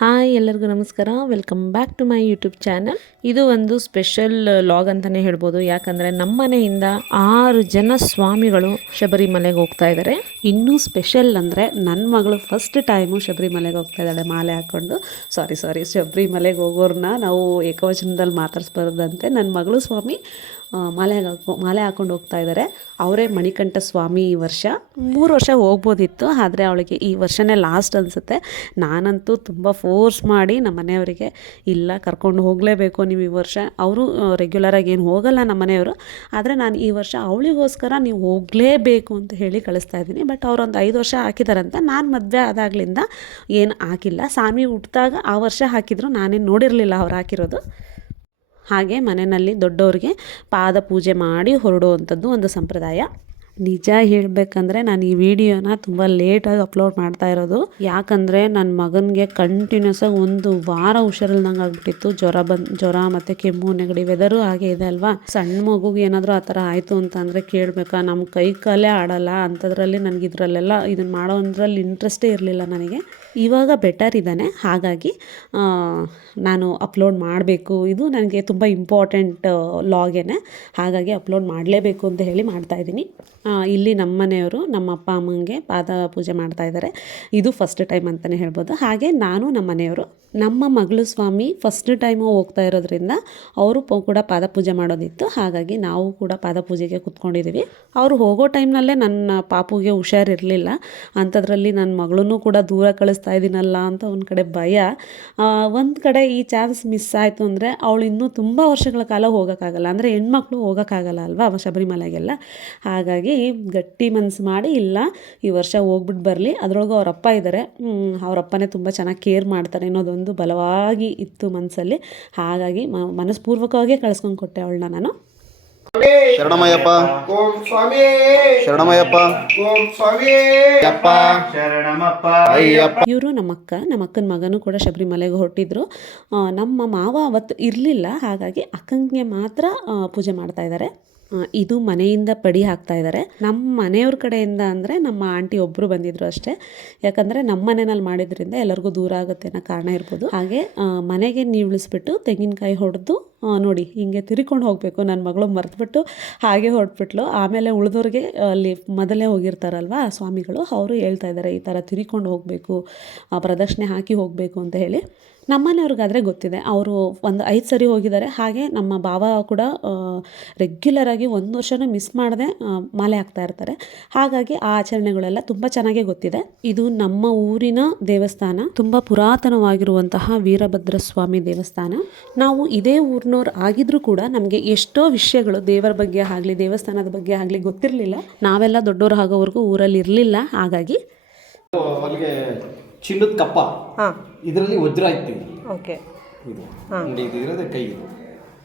Hi ಎಲ್ಲರಿಗೂ ನಮಸ್ಕಾರ. Welcome back to my YouTube channel ಇದು ಒಂದು ಸ್ಪೆಷಲ್ ಲಾಗ್ ಅಂತಲೇ ಹೇಳ್ಬೋದು. ಯಾಕಂದರೆ ನಮ್ಮ ಮನೆಯಿಂದ ಆರು ಜನ ಸ್ವಾಮಿಗಳು ಶಬರಿಮಲೆಗೆ ಹೋಗ್ತಾ ಇದ್ದಾರೆ ಇನ್ನೂ ಸ್ಪೆಷಲ್ ಅಂದರೆ ನನ್ನ ಮಗಳು ಫಸ್ಟ್ ಟೈಮು ಶಬರಿಮಲೆಗೆ ಹೋಗ್ತಾ ಇದ್ದಾಳೆ, ಮಾಲೆ ಹಾಕ್ಕೊಂಡು ಸಾರಿ ಸಾರಿ ಶಬರಿಮಲೆಗೆ ಹೋಗೋರನ್ನ ನಾವು ಏಕವಚನದಲ್ಲಿ ಮಾತಾಡಿಸ್ಬಾರ್ದಂತೆ. ನನ್ನ ಮಗಳು ಸ್ವಾಮಿ ಮಾಲೆ ಹಾಕೋ, ಮಾಲೆ ಹಾಕೊಂಡು ಹೋಗ್ತಾ ಇದ್ದಾರೆ ಅವರೇ ಮಣಿಕಂಠ ಸ್ವಾಮಿ ಈ ವರ್ಷ. ಮೂರು ವರ್ಷ ಹೋಗ್ಬೋದಿತ್ತು, ಆದರೆ ಅವಳಿಗೆ ಈ ವರ್ಷನೇ ಲಾಸ್ಟ್ ಅನಿಸುತ್ತೆ. ನಾನಂತೂ ತುಂಬ ಫೋರ್ಸ್ ಮಾಡಿ ನಮ್ಮ ಮನೆಯವರಿಗೆ, ಇಲ್ಲ, ಕರ್ಕೊಂಡು ಹೋಗಲೇಬೇಕು ನೀವು ಈ ವರ್ಷ. ಅವರು ರೆಗ್ಯುಲರಾಗಿ ಏನು ಹೋಗಲ್ಲ ನಮ್ಮ ಮನೆಯವರು. ಆದರೆ ನಾನು ಈ ವರ್ಷ ಅವಳಿಗೋಸ್ಕರ ನೀವು ಹೋಗಲೇಬೇಕು ಅಂತ ಹೇಳಿ ಕಳಿಸ್ತಾ ಇದ್ದೀನಿ. ಬಟ್ ಅವ್ರು ಒಂದು ಐದು ವರ್ಷ ಹಾಕಿದಾರಂತ, ನಾನು ಮದುವೆ ಆದಾಗಲಿಂದ ಏನು ಹಾಕಿಲ್ಲ. ಸಾಮಿ ಹುಟ್ಟಿದಾಗ ಆ ವರ್ಷ ಹಾಕಿದ್ರು ನಾನೇನು ನೋಡಿರಲಿಲ್ಲ ಅವ್ರು ಹಾಕಿರೋದು. ಹಾಗೆ ಮನೆಯಲ್ಲಿ ದೊಡ್ಡವ್ರಿಗೆ ಪಾದ ಪೂಜೆ ಮಾಡಿ ಹೊರಡುವಂಥದ್ದು ಒಂದು ಸಂಪ್ರದಾಯ. ನಿಜ ಹೇಳಬೇಕಂದ್ರೆ ನಾನು ಈ ವಿಡಿಯೋನ ತುಂಬ ಲೇಟಾಗಿ ಅಪ್ಲೋಡ್ ಮಾಡ್ತಾ ಇರೋದು. ಯಾಕಂದರೆ ನನ್ನ ಮಗನಿಗೆ ಕಂಟಿನ್ಯೂಸ್ ಆಗಿ ಒಂದು ವಾರ ಹುಷಾರಿಲ್ದಂಗೆ ಆಗ್ಬಿಟ್ಟಿತ್ತು. ಜ್ವರ ಬಂದು ಜ್ವರ ಮತ್ತು ಕೆಮ್ಮು ನೆಗಡಿ ವೆದರು ಹಾಗೆ ಇದೆ ಅಲ್ವಾ? ಸಣ್ಣ ಮಗುಗೆ ಏನಾದರೂ ಆ ಥರ ಆಯಿತು ಅಂತ ಅಂದರೆ ಕೇಳಬೇಕಾ? ನಮ್ಮ ಕೈ ಕಾಲೇ ಆಡಲ್ಲ. ಅಂಥದ್ರಲ್ಲಿ ನನಗೆ ಇದರಲ್ಲೆಲ್ಲ ಇದನ್ನು ಮಾಡೋ ಅಂದ್ರಲ್ಲಿ ಇಂಟ್ರೆಸ್ಟೇ ಇರಲಿಲ್ಲ ನನಗೆ. ಇವಾಗ ಬೆಟರ್ ಇದ್ದಾನೆ. ಹಾಗಾಗಿ ನಾನು ಅಪ್ಲೋಡ್ ಮಾಡಬೇಕು. ಇದು ನನಗೆ ತುಂಬ ಇಂಪಾರ್ಟೆಂಟ್ ಲಾಗೇನೆ ಹಾಗಾಗಿ ಅಪ್ಲೋಡ್ ಮಾಡಲೇಬೇಕು ಅಂತ ಹೇಳಿ ಮಾಡ್ತಾ ಇದ್ದೀನಿ. ಆ, ಇಲ್ಲಿ ನಮ್ಮ ಮನೆಯವರು ನಮ್ಮ ಅಪ್ಪ ಅಮ್ಮಂಗೆ ಪಾದ ಪೂಜೆ ಮಾಡ್ತಾ ಇದ್ದಾರೆ. ಇದು ಫಸ್ಟ್ ಟೈಮ್ ಅಂತಲೇ ಹೇಳ್ಬೋದು. ಹಾಗೆ ನಾನು ನಮ್ಮ ಮನೆಯವರು, ನಮ್ಮ ಮಗಳು ಸ್ವಾಮಿ ಫಸ್ಟ್ ಟೈಮು ಹೋಗ್ತಾ ಇರೋದ್ರಿಂದ ಅವರು ಕೂಡ ಪಾದ ಪೂಜೆ ಮಾಡೋದಿತ್ತು. ಹಾಗಾಗಿ ನಾವು ಕೂಡ ಪಾದ ಪೂಜೆಗೆ ಕುತ್ಕೊಂಡಿದ್ದೀವಿ ಅವರು ಹೋಗೋ ಟೈಮ್ನಲ್ಲೇ ನನ್ನ ಪಾಪುಗೆ ಹುಷಾರಿರಲಿಲ್ಲ ಅಂಥದ್ರಲ್ಲಿ ನನ್ನ ಮಗಳನ್ನೂ ಕೂಡ ದೂರ ಕಳಿಸ್ತಾ ಇದ್ದೀನಲ್ಲ ಅಂತ ಒಂದು ಕಡೆ ಭಯ. ಒಂದು ಕಡೆ ಈ ಚಾನ್ಸ್ ಮಿಸ್ ಆಯಿತು ಅಂದರೆ ಅವಳು ಇನ್ನೂ ತುಂಬ ವರ್ಷಗಳ ಕಾಲ ಹೋಗೋಕ್ಕಾಗಲ್ಲ. ಅಂದರೆ ಹೆಣ್ಮಕ್ಳು ಹೋಗೋಕ್ಕಾಗಲ್ಲ ಅಲ್ವಾ ಶಬರಿಮಲೆಗೆಲ್ಲ? ಹಾಗಾಗಿ ಗಟ್ಟಿ ಮನಸ್ಸು ಮಾಡಿ ಇಲ್ಲ ಈ ವರ್ಷ ಹೋಗ್ಬಿಟ್ಟು ಬರಲಿ ಅದರೊಳಗೂ ಅವರಪ್ಪ ಅಪ್ಪ ಇದ್ದಾರೆ ಅವರಪ್ಪನೇ ತುಂಬ ಚೆನ್ನಾಗಿ ಕೇರ್ ಮಾಡ್ತಾರೆ ಅನ್ನೋದೊಂದು ಬಲವಾಗಿ ಇತ್ತು ಮನಸ್ಸಲ್ಲಿ ಹಾಗಾಗಿ ಮನಸ್ಪೂರ್ವಕವಾಗಿ ಕಳ್ಸ್ಕೊಂಡು ಕೊಟ್ಟೆ ಅವಳನ್ನ ನಾನು. ಶರಣಮಯ್ಯಪ್ಪ. ಓಂ ಸ್ವಾಮಿ ಶರಣಮಯ್ಯಪ್ಪ. ಓಂ ಸ್ವಾಮಿ ಅಪ್ಪ ಶರಣಮಪ್ಪ ಅಯ್ಯಪ್ಪ. ಇವರು ನಮ್ಮ ಅಕ್ಕ ನಮ್ಮ ಅಕ್ಕನ ಮಗನೂ ಕೂಡ ಶಬರಿಮಲೆಗೆ ಹೊರಟಿದ್ರು. ನಮ್ಮ ಮಾವ ಅವತ್ತು ಇರಲಿಲ್ಲ ಹಾಗಾಗಿ ಅಕ್ಕಂಗೆ ಮಾತ್ರ ಪೂಜೆ ಮಾಡ್ತಾ ಇದ್ದಾರೆ ಇದು ಮನೆಯಿಂದ ಪಡಿ ಹಾಕ್ತಾ ಇದ್ದಾರೆ ನಮ್ಮ ಮನೆಯವ್ರ ಕಡೆಯಿಂದ ಅಂದರೆ ನಮ್ಮ ಆಂಟಿ ಒಬ್ಬರು ಬಂದಿದ್ರು ಅಷ್ಟೇ. ಯಾಕಂದರೆ ನಮ್ಮ ಮನೆಯಲ್ಲಿ ಮಾಡಿದ್ರಿಂದ ಎಲ್ಲರಿಗೂ ದೂರ ಆಗುತ್ತೆ ಅನ್ನೋ ಕಾರಣ ಇರ್ಬೋದು. ಹಾಗೆ ಮನೆಗೆ ನೀವಳಿಸ್ಬಿಟ್ಟು ತೆಂಗಿನಕಾಯಿ ಹೊಡೆದು ನೋಡಿ, ಹಿಂಗೆ ತಿರ್ಕೊಂಡು ಹೋಗಬೇಕು. ನನ್ನ ಮಗಳು ಮರೆತುಬಿಟ್ಟು ಹಾಗೆ ಹೊರಟ್ಬಿಟ್ಲು ಆಮೇಲೆ ಉಳಿದವ್ರಿಗೆ ಅಲ್ಲಿ ಮೊದಲೇ ಹೋಗಿರ್ತಾರಲ್ವಾ ಸ್ವಾಮಿಗಳು, ಅವರು ಹೇಳ್ತಾ ಇದ್ದಾರೆ ಈ ಥರ ತಿರ್ಕೊಂಡು ಹೋಗಬೇಕು ಪ್ರದಕ್ಷಿಣೆ ಹಾಕಿ ಹೋಗಬೇಕು ಅಂತ ಹೇಳಿ. ನಮ್ಮನೆಯವ್ರಿಗಾದರೆ ಗೊತ್ತಿದೆ. ಅವರು ಒಂದು ಐದು ಸರಿ ಹೋಗಿದ್ದಾರೆ. ಹಾಗೆ ನಮ್ಮ ಭಾವ ಕೂಡ ರೆಗ್ಯುಲರ್ ಆಗಿ ಒಂದು ವರ್ಷನೂ ಮಿಸ್ ಮಾಡದೆ ಮಾಲೆ ಹಾಕ್ತಾ ಇರ್ತಾರೆ. ಹಾಗಾಗಿ ಆ ಆಚರಣೆಗಳೆಲ್ಲ ತುಂಬ ಚೆನ್ನಾಗೇ ಗೊತ್ತಿದೆ. ಇದು ನಮ್ಮ ಊರಿನ ದೇವಸ್ಥಾನ. ತುಂಬ ಪುರಾತನವಾಗಿರುವಂತಹ ವೀರಭದ್ರ ಸ್ವಾಮಿ ದೇವಸ್ಥಾನ. ನಾವು ಇದೇ ಊರಿನವ್ರು ಆಗಿದ್ರೂ ಕೂಡ ನಮಗೆ ಎಷ್ಟೋ ವಿಷಯಗಳು ದೇವರ ಬಗ್ಗೆ ಆಗಲಿ ದೇವಸ್ಥಾನದ ಬಗ್ಗೆ ಆಗಲಿ ಗೊತ್ತಿರಲಿಲ್ಲ. ನಾವೆಲ್ಲ ದೊಡ್ಡವರು ಆಗೋವರೆಗೂ ಊರಲ್ಲಿ ಇರಲಿಲ್ಲ ಹಾಗಾಗಿ ಅಲ್ಲಿಗೆ ಚಿನ್ನದ ಕಪ್ಪ. ಇದರಲ್ಲಿ ವಜ್ರ ಇತ್ತು. ಓಕೆ. ಇದು ನೋಡಿ ಇದು ಇರೋದೇ ಕೈ ಇದು.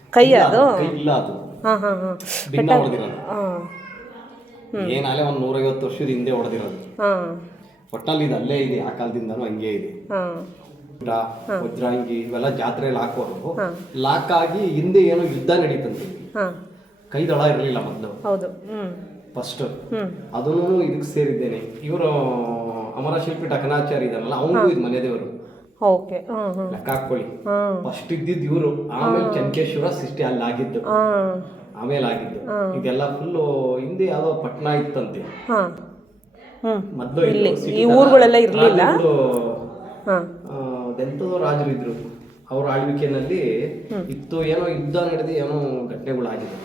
ಕೈ ಅದು? ಕೈ ಇಲ್ಲ ಅದು. ಹಾಂ ಹಾಂ ಹಾಂ. ಭಿನ್ನ ಹೊಡೆದಿರೋದು. ಏನಾಗಲೇ ಒಂದು ನೂರೈವತ್ತು ವರ್ಷದ ಹಿಂದೆ ಹೊಡೆದಿರೋದು. ಹಾಂ. ಒಟ್ಟಲ್ಲಿ ಇದು ಅಲ್ಲೇ ಇದೆ ಆ ಕಾಲದಿಂದನೂ ಹಂಗೆ ಇದೆ. ಹಾಂ. ವಜ್ರ ವಜ್ರಾಂಗಿ ಇವೆಲ್ಲ ಜಾತ್ರೆಯಲ್ಲಿ ಹಾಕೋರು. ಲಾಕ್ ಆಗಿ ಹಿಂದೆ ಏನೋ ಯುದ್ಧ ನಡೀತಂತೆ. ಹಾಂ. ಕೈ ದಳ ಇರಲಿಲ್ಲ ಮೊದಲು. ಹೌದು. ಹ್ಞೂ ಫಸ್ಟ್ ಅದನ್ನು ಇದಕ್ಕೆ ಸೇರಿದ್ದೇನೆ. ಇವರು ಅಮರ ಶಿಲ್ಪಿ ಟಕನಾಚಾರ್ಯ ಇದಾರಲ್ಲ ಅವನಿಗೂ ಇದು ಮನೆ ದೇವರು ಓಕೆ. ಲೆಕ್ಕ ಹಾಕೊಳ್ಳಿ ಫಸ್ಟ್ ಇದ್ದಿದ್ದು ಇವರು ಆಮೇಲೆ ಚನ್ಕೇಶ್ವರ ಸೃಷ್ಟಿ ಅಲ್ಲಿ ಆಗಿದ್ದು ಆಮೇಲೆ ಆಗಿದ್ದು. ಇದೆಲ್ಲ ಫುಲ್ಲು ಹಿಂದೆ ಯಾವ್ದೋ ಪಟ್ಟಣ ಇತ್ತಂತೆ. ಮೊದಲು ಇಲ್ಲಿ ಈ ಊರುಗಳೆಲ್ಲ ಇರಲಿಲ್ಲ. ಹಾಂ ಅದೆಂಥದೋ ರಾಜರು ಇದ್ರು. ಅವ್ರ ಆಳ್ವಿಕೆನಲ್ಲಿ ಇತ್ತು ಏನೋ ಯುದ್ಧ ನಡೆದು ಏನೋ ಘಟನೆಗಳಾಗಿದೆ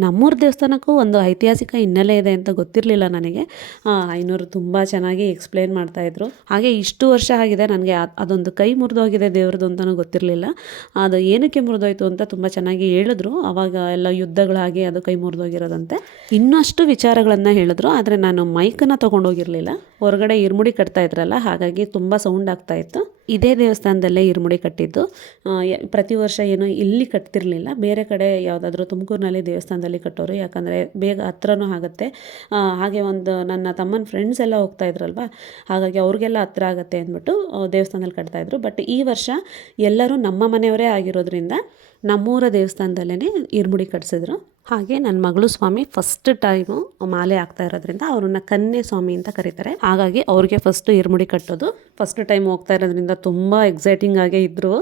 ನಮ್ಮೂರ ದೇವಸ್ಥಾನಕ್ಕೂ ಒಂದು ಐತಿಹಾಸಿಕ ಹಿನ್ನೆಲೆ ಇದೆ ಅಂತ ಗೊತ್ತಿರಲಿಲ್ಲ ನನಗೆ. ಐನೂರು ತುಂಬ ಚೆನ್ನಾಗಿ ಎಕ್ಸ್ಪ್ಲೇನ್ ಮಾಡ್ತಾಯಿದ್ರು ಹಾಗೆ ಇಷ್ಟು ವರ್ಷ ಆಗಿದೆ ನನಗೆ ಅದ್- ಅದೊಂದು ಕೈ ಮುರಿದೋಗಿದೆ ದೇವ್ರದ್ದು ಅಂತಲೂ ಗೊತ್ತಿರಲಿಲ್ಲ. ಅದು ಏನಕ್ಕೆ ಮುರಿದೋಯ್ತು ಅಂತ ತುಂಬ ಚೆನ್ನಾಗಿ ಹೇಳಿದ್ರು. ಆವಾಗ ಎಲ್ಲ ಯುದ್ಧಗಳಾಗಿ ಅದು ಕೈ ಮುರಿದೋಗಿರೋದಂತೆ. ಇನ್ನಷ್ಟು ವಿಚಾರಗಳನ್ನು ಹೇಳಿದ್ರು, ಆದರೆ ನಾನು ಮೈಕನ್ನು ತೊಗೊಂಡೋಗಿರಲಿಲ್ಲ. ಹೊರಗಡೆ ಇರ್ಮುಡಿ ಕಟ್ತಾ ಇದ್ರಲ್ಲ, ಹಾಗಾಗಿ ತುಂಬ ಸೌಂಡ್ ಆಗ್ತಾ ಇತ್ತು. ಇದೇ ದೇವಸ್ಥಾನದಲ್ಲೇ ಇರ್ಮುಡಿ ಕಟ್ಟಿದ್ದು. ಪ್ರತಿ ವರ್ಷ ಏನು ಇಲ್ಲಿ ಕಟ್ತಿರ್ಲಿಲ್ಲ. ಬೇರೆ ಕಡೆ ಯಾವುದಾದ್ರೂ ತುಮಕೂರಿನಲ್ಲಿ ದೇವಸ್ಥಾನದಲ್ಲಿ ಕಟ್ಟೋರು, ಯಾಕಂದರೆ ಬೇಗ ಹತ್ರನೂ ಆಗುತ್ತೆ. ಹಾಗೆ ಒಂದು ನನ್ನ ತಮ್ಮನ ಫ್ರೆಂಡ್ಸ್ ಎಲ್ಲ ಹೋಗ್ತಾ ಇದ್ರಲ್ವ, ಹಾಗಾಗಿ ಅವ್ರಿಗೆಲ್ಲ ಹತ್ರ ಆಗುತ್ತೆ ಅಂದ್ಬಿಟ್ಟು ದೇವಸ್ಥಾನದಲ್ಲಿ ಕಟ್ತಾಯಿದ್ರು ಬಟ್ ಈ ವರ್ಷ ಎಲ್ಲರೂ ನಮ್ಮ ಮನೆಯವರೇ ಆಗಿರೋದ್ರಿಂದ ನಮ್ಮೂರ ದೇವಸ್ಥಾನದಲ್ಲೇ ಇರ್ಮುಡಿ ಕಟ್ಸಿದ್ರು. ಹಾಗೆ ನನ್ನ ಮಗಳು ಸ್ವಾಮಿ ಫಸ್ಟ್ ಟೈಮು ಮಾಲೆ ಆಗ್ತಾ ಇರೋದ್ರಿಂದ ಅವ್ರನ್ನ ಕನ್ಯೆ ಸ್ವಾಮಿ ಅಂತ ಕರೀತಾರೆ. ಹಾಗಾಗಿ ಅವ್ರಿಗೆ ಫಸ್ಟ್ ಇರ್ಮುಡಿ ಕಟ್ಟೋದು. ಫಸ್ಟ್ ಟೈಮ್ ಹೋಗ್ತಾ ಇರೋದ್ರಿಂದ ತುಂಬ ಎಕ್ಸೈಟಿಂಗ್ ಆಗೇ ಇದ್ರು.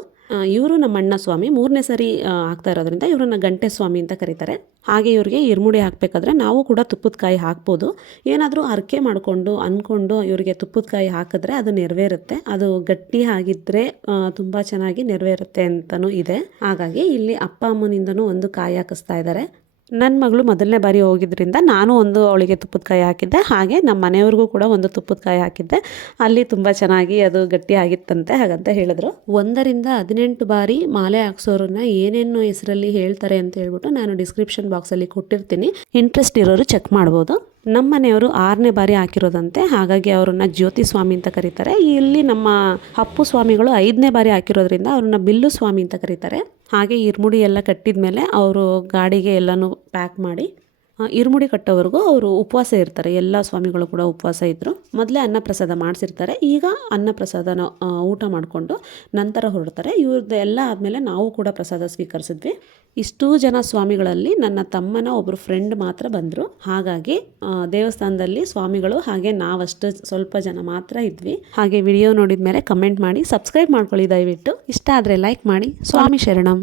ಇವರು ನಮ್ಮ ಅಣ್ಣ ಸ್ವಾಮಿ. ಮೂರನೇ ಸರಿ ಹಾಕ್ತಾ ಇರೋದ್ರಿಂದ ಇವರನ್ನ ಗಂಟೆ ಸ್ವಾಮಿ ಅಂತ ಕರೀತಾರೆ. ಹಾಗೆ ಇವರಿಗೆ ಇರ್ಮುಡಿ ಹಾಕಬೇಕಾದ್ರೆ ನಾವು ಕೂಡ ತುಪ್ಪದ ಕಾಯಿ ಹಾಕ್ಬೋದು. ಏನಾದರೂ ಹರಕೆ ಮಾಡಿಕೊಂಡು ಅಂದ್ಕೊಂಡು ಇವರಿಗೆ ತುಪ್ಪದ ಕಾಯಿ ಹಾಕಿದ್ರೆ ಅದು ನೆರವೇರುತ್ತೆ. ಅದು ಗಟ್ಟಿ ಆಗಿದ್ದರೆ ತುಂಬ ಚೆನ್ನಾಗಿ ನೆರವೇರುತ್ತೆ ಅಂತಲೂ ಇದೆ. ಹಾಗಾಗಿ ಇಲ್ಲಿ ಅಪ್ಪ ಅಮ್ಮನಿಂದನೂ ಒಂದು ಕಾಯಿ ಹಾಕಿಸ್ತಾ ಇದ್ದಾರೆ. ನನ್ನ ಮಗಳು ಮೊದಲನೇ ಬಾರಿ ಹೋಗಿದ್ದರಿಂದ ನಾನು ಒಂದು ಅವಳಿಗೆ ತುಪ್ಪದ ಕಾಯಿ ಹಾಕಿದ್ದೆ. ಹಾಗೆ ನಮ್ಮ ಮನೆಯವ್ರಿಗೂ ಕೂಡ ಒಂದು ತುಪ್ಪದ ಕಾಯಿ ಹಾಕಿದ್ದೆ. ಅಲ್ಲಿ ತುಂಬ ಚೆನ್ನಾಗಿ ಅದು ಗಟ್ಟಿ ಆಗಿತ್ತಂತೆ, ಹಾಗಂತ ಹೇಳಿದ್ರು. ಒಂದರಿಂದ ಹದಿನೆಂಟು ಬಾರಿ ಮಾಲೆ ಹಾಕ್ಸೋರನ್ನ ಏನೇನು ಹೆಸರಲ್ಲಿ ಹೇಳ್ತಾರೆ ಅಂತ ಹೇಳ್ಬಿಟ್ಟು ನಾನು ಡಿಸ್ಕ್ರಿಪ್ಷನ್ ಬಾಕ್ಸಲ್ಲಿ ಕೊಟ್ಟಿರ್ತೀನಿ. ಇಂಟ್ರೆಸ್ಟ್ ಇರೋರು ಚೆಕ್ ಮಾಡ್ಬೋದು. ನಮ್ಮ ಮನೆಯವರು ಆರನೇ ಬಾರಿ ಹಾಕಿರೋದಂತೆ, ಹಾಗಾಗಿ ಅವರನ್ನ ಜ್ಯೋತಿ ಸ್ವಾಮಿ ಅಂತ ಕರೀತಾರೆ. ಇಲ್ಲಿ ನಮ್ಮ ಅಪ್ಪು ಸ್ವಾಮಿಗಳು ಐದನೇ ಬಾರಿ ಹಾಕಿರೋದ್ರಿಂದ ಅವ್ರನ್ನ ಬಿಲ್ಲು ಸ್ವಾಮಿ ಅಂತ ಕರೀತಾರೆ. ಹಾಗೆ ಇರ್ಮುಡಿ ಎಲ್ಲ ಕಟ್ಟಿದ ಮೇಲೆ ಅವರು ಗಾಡಿಗೆ ಎಲ್ಲನೂ ಪ್ಯಾಕ್ ಮಾಡಿ ಇರುಮುಡಿ ಕಟ್ಟೋವರೆಗೂ ಅವರು ಉಪವಾಸ ಇರ್ತಾರೆ. ಎಲ್ಲ ಸ್ವಾಮಿಗಳು ಕೂಡ ಉಪವಾಸ ಇದ್ದರು ಮೊದಲೇ ಅನ್ನಪ್ರಸಾದ ಮಾಡಿಸಿರ್ತಾರೆ. ಈಗ ಅನ್ನಪ್ರಸಾದನ ಊಟ ಮಾಡಿಕೊಂಡು ನಂತರ ಹೊರಡ್ತಾರೆ. ಇವ್ರದ್ದು ಎಲ್ಲ ಆದಮೇಲೆ ನಾವು ಕೂಡ ಪ್ರಸಾದ ಸ್ವೀಕರಿಸಿದ್ವಿ. ಇಷ್ಟು ಜನ ಸ್ವಾಮಿಗಳಲ್ಲಿ ನನ್ನ ತಮ್ಮನ ಒಬ್ಬರು ಫ್ರೆಂಡ್ ಮಾತ್ರ ಬಂದರು. ಹಾಗಾಗಿ ದೇವಸ್ಥಾನದಲ್ಲಿ ಸ್ವಾಮಿಗಳು ಹಾಗೆ ನಾವಷ್ಟು ಸ್ವಲ್ಪ ಜನ ಮಾತ್ರ ಇದ್ವಿ. ಹಾಗೆ ವಿಡಿಯೋ ನೋಡಿದ ಮೇಲೆ ಕಮೆಂಟ್ ಮಾಡಿ ಸಬ್ಸ್ಕ್ರೈಬ್ ಮಾಡ್ಕೊಳ್ಳಿ ದಯವಿಟ್ಟು. ಇಷ್ಟ ಆದರೆ ಲೈಕ್ ಮಾಡಿ. ಸ್ವಾಮಿ ಶರಣಂ.